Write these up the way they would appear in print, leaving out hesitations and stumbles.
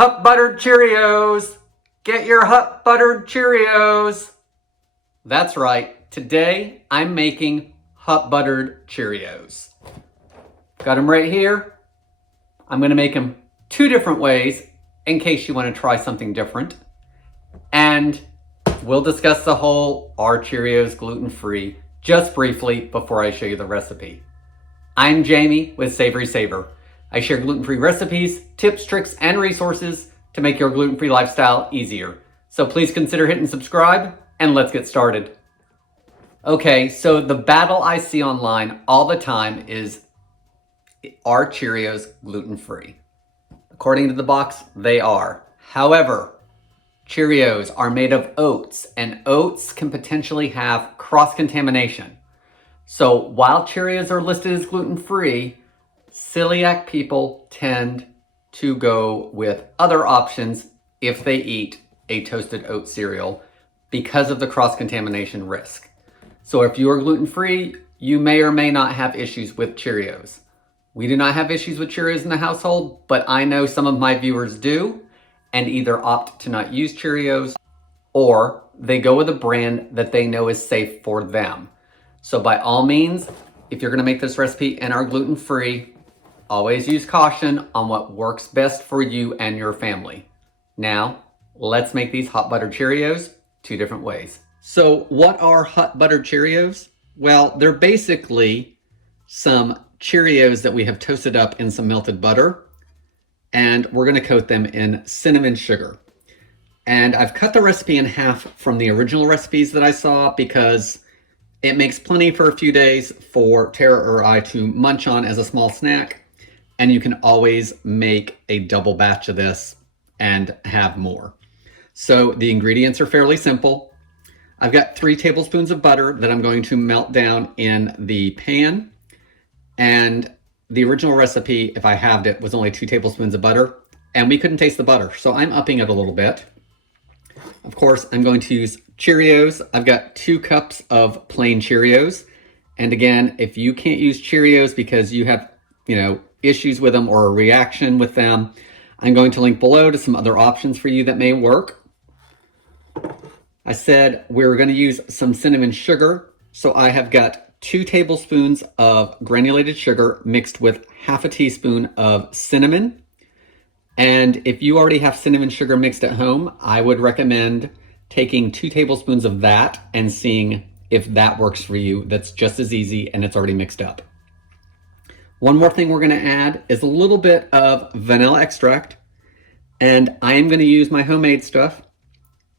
Hot Buttered Cheerios! Get your Hot Buttered Cheerios! That's right, today I'm making Hot Buttered Cheerios. Got them right here. I'm gonna make them two different ways in case you wanna try something different. And we'll discuss the whole are Cheerios gluten-free just briefly before I show you the recipe. I'm Jamie with SavorySaver. I share gluten-free recipes, tips, tricks, and resources to make your gluten-free lifestyle easier. So please consider hitting subscribe and let's get started. Okay, so the battle I see online all the time is, are Cheerios gluten-free? According to the box, they are. However, Cheerios are made of oats, and oats can potentially have cross-contamination. So while Cheerios are listed as gluten-free, celiac people tend to go with other options if they eat a toasted oat cereal because of the cross-contamination risk. So if you are gluten-free, you may or may not have issues with Cheerios. We do not have issues with Cheerios in the household, but I know some of my viewers do and either opt to not use Cheerios or they go with a brand that they know is safe for them. So by all means, if you're gonna make this recipe and are gluten-free, always use caution on what works best for you and your family. Now, let's make these Hot Buttered Cheerios two different ways. So what are Hot Buttered Cheerios? Well, they're basically some Cheerios that we have toasted up in some melted butter, and we're gonna coat them in cinnamon sugar. And I've cut the recipe in half from the original recipes that I saw because it makes plenty for a few days for Tara or I to munch on as a small snack. And you can always make a double batch of this and have more. So the ingredients are fairly simple. I've got 3 tablespoons of butter that I'm going to melt down in the pan. And the original recipe, if I halved it, was only 2 tablespoons of butter. And we couldn't taste the butter, so I'm upping it a little bit. Of course, I'm going to use Cheerios. I've got 2 cups of plain Cheerios. And again, if you can't use Cheerios because you have, issues with them or a reaction with them, I'm going to link below to some other options for you that may work. I said we're going to use some cinnamon sugar. So I have got 2 tablespoons of granulated sugar mixed with half a teaspoon of cinnamon. And if you already have cinnamon sugar mixed at home, I would recommend taking 2 tablespoons of that and seeing if that works for you. That's just as easy and it's already mixed up. One more thing we're gonna add is a little bit of vanilla extract, and I am gonna use my homemade stuff.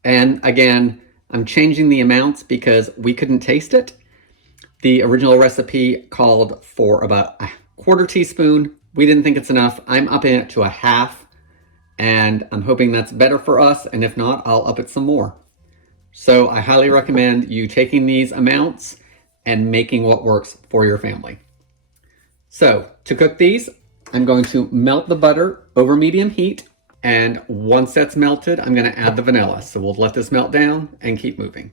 And again, I'm changing the amounts because we couldn't taste it. The original recipe called for about a 1/4 teaspoon. We didn't think it's enough. I'm upping it to a half, and I'm hoping that's better for us, and if not, I'll up it some more. So I highly recommend you taking these amounts and making what works for your family. So to cook these, I'm going to melt the butter over medium heat. And once that's melted, I'm gonna add the vanilla. So we'll let this melt down and keep moving.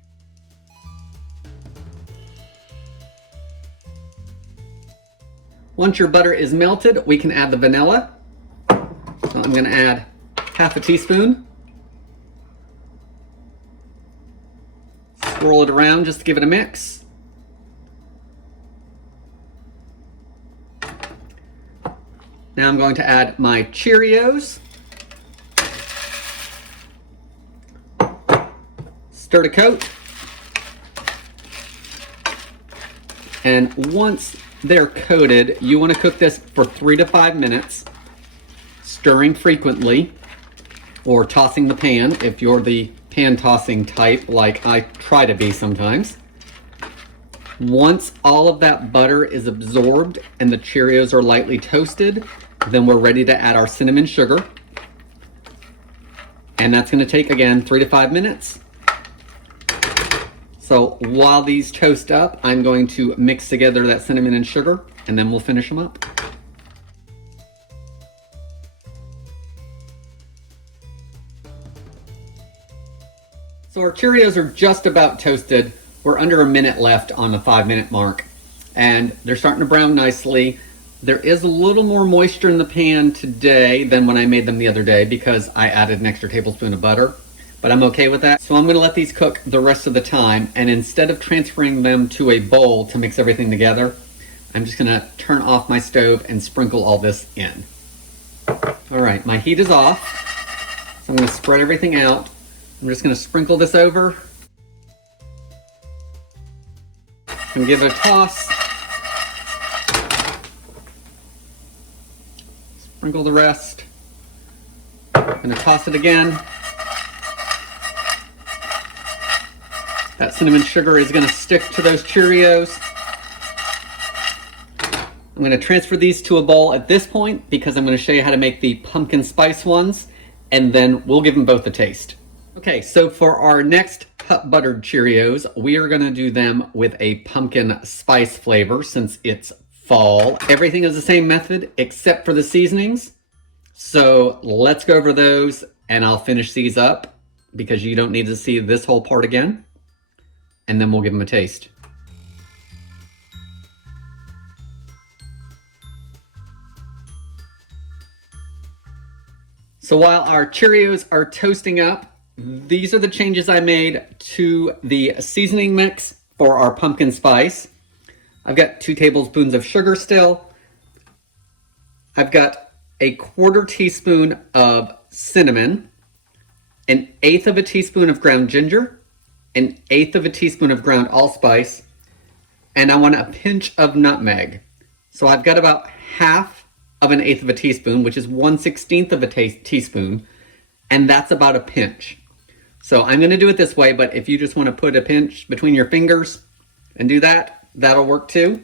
Once your butter is melted, we can add the vanilla. So I'm gonna add half a teaspoon. Swirl it around just to give it a mix. Now I'm going to add my Cheerios. Stir to coat. And once they're coated, you want to cook this for 3 to 5 minutes, stirring frequently or tossing the pan if you're the pan tossing type like I try to be sometimes. Once all of that butter is absorbed and the Cheerios are lightly toasted, then we're ready to add our cinnamon sugar. And that's going to take, again, 3 to 5 minutes. So while these toast up, I'm going to mix together that cinnamon and sugar, and then we'll finish them up. So our Cheerios are just about toasted. We're under a minute left on the 5-minute mark, and they're starting to brown nicely. There is a little more moisture in the pan today than when I made them the other day because I added an extra tablespoon of butter, but I'm okay with that. So I'm gonna let these cook the rest of the time, and instead of transferring them to a bowl to mix everything together, I'm just gonna turn off my stove and sprinkle all this in. All right, my heat is off, so I'm gonna spread everything out. I'm just gonna sprinkle this over and give it a toss. Sprinkle the rest. I'm gonna toss it again. That cinnamon sugar is gonna stick to those Cheerios. I'm gonna transfer these to a bowl at this point because I'm gonna show you how to make the pumpkin spice ones, and then we'll give them both a taste. Okay, so for our next buttered Cheerios, we are gonna do them with a pumpkin spice flavor since it's fall. Everything is the same method except for the seasonings. So let's go over those, and I'll finish these up because you don't need to see this whole part again. And then we'll give them a taste. So while our Cheerios are toasting up, these are the changes I made to the seasoning mix for our pumpkin spice. I've got 2 tablespoons of sugar still. I've got a 1/4 teaspoon of cinnamon, 1/8 of a teaspoon of ground ginger, 1/8 of a teaspoon of ground allspice, and I want a pinch of nutmeg. So I've got about half of 1/8 of a teaspoon, which is 1/16 of a teaspoon, and that's about a pinch. So I'm gonna do it this way, but if you just wanna put a pinch between your fingers and do that, that'll work too.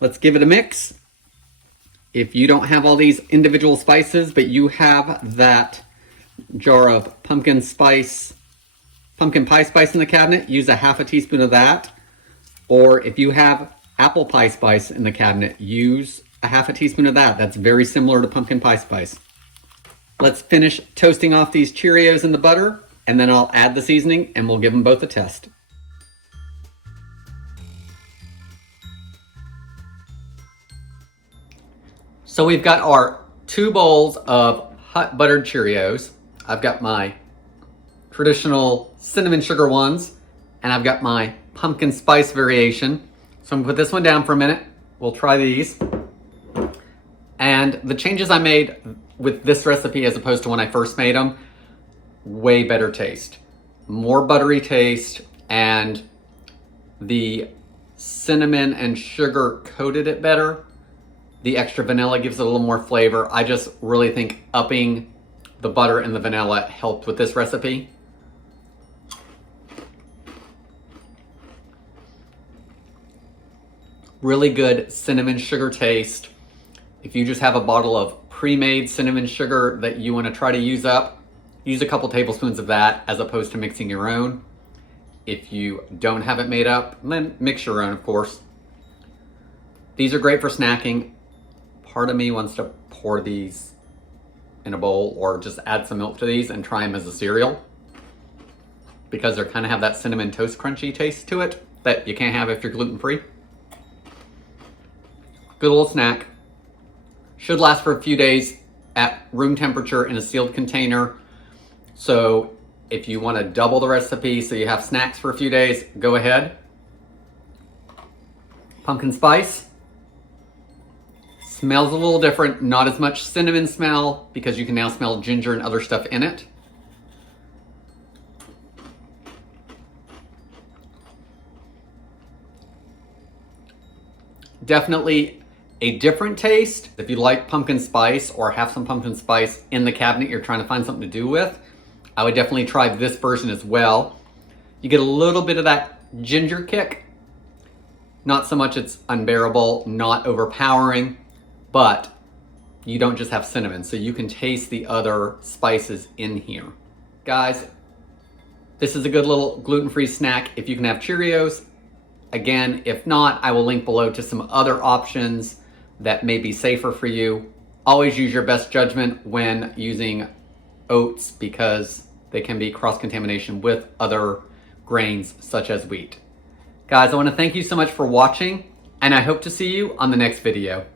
Let's give it a mix. If you don't have all these individual spices, but you have that jar of pumpkin pie spice in the cabinet, use a half a teaspoon of that. Or if you have apple pie spice in the cabinet, use a half a teaspoon of that. That's very similar to pumpkin pie spice. Let's finish toasting off these Cheerios in the butter, and then I'll add the seasoning and we'll give them both a test. So we've got our 2 bowls of hot buttered Cheerios. I've got my traditional cinnamon sugar ones, and I've got my pumpkin spice variation. So I'm gonna put this one down for a minute. We'll try these. And the changes I made with this recipe as opposed to when I first made them, way better taste. More buttery taste, and the cinnamon and sugar coated it better. The extra vanilla gives it a little more flavor. I just really think upping the butter and the vanilla helped with this recipe. Really good cinnamon sugar taste. If you just have a bottle of pre-made cinnamon sugar that you want to try to use up, use a couple tablespoons of that as opposed to mixing your own. If you don't have it made up, then mix your own, of course. These are great for snacking. Part of me wants to pour these in a bowl or just add some milk to these and try them as a cereal because they kind of have that cinnamon toast crunchy taste to it that you can't have if you're gluten-free. Good little snack. Should last for a few days at room temperature in a sealed container. So if you want to double the recipe so you have snacks for a few days, go ahead. Pumpkin spice. Smells a little different, not as much cinnamon smell because you can now smell ginger and other stuff in it. Definitely a different taste. If you like pumpkin spice or have some pumpkin spice in the cabinet you're trying to find something to do with, I would definitely try this version as well. You get a little bit of that ginger kick. Not so much it's unbearable, not overpowering, but you don't just have cinnamon, so you can taste the other spices in here. Guys, this is a good little gluten-free snack if you can have Cheerios. Again, if not, I will link below to some other options that may be safer for you. Always use your best judgment when using oats because they can be cross-contamination with other grains such as wheat. Guys, I want to thank you so much for watching, and I hope to see you on the next video.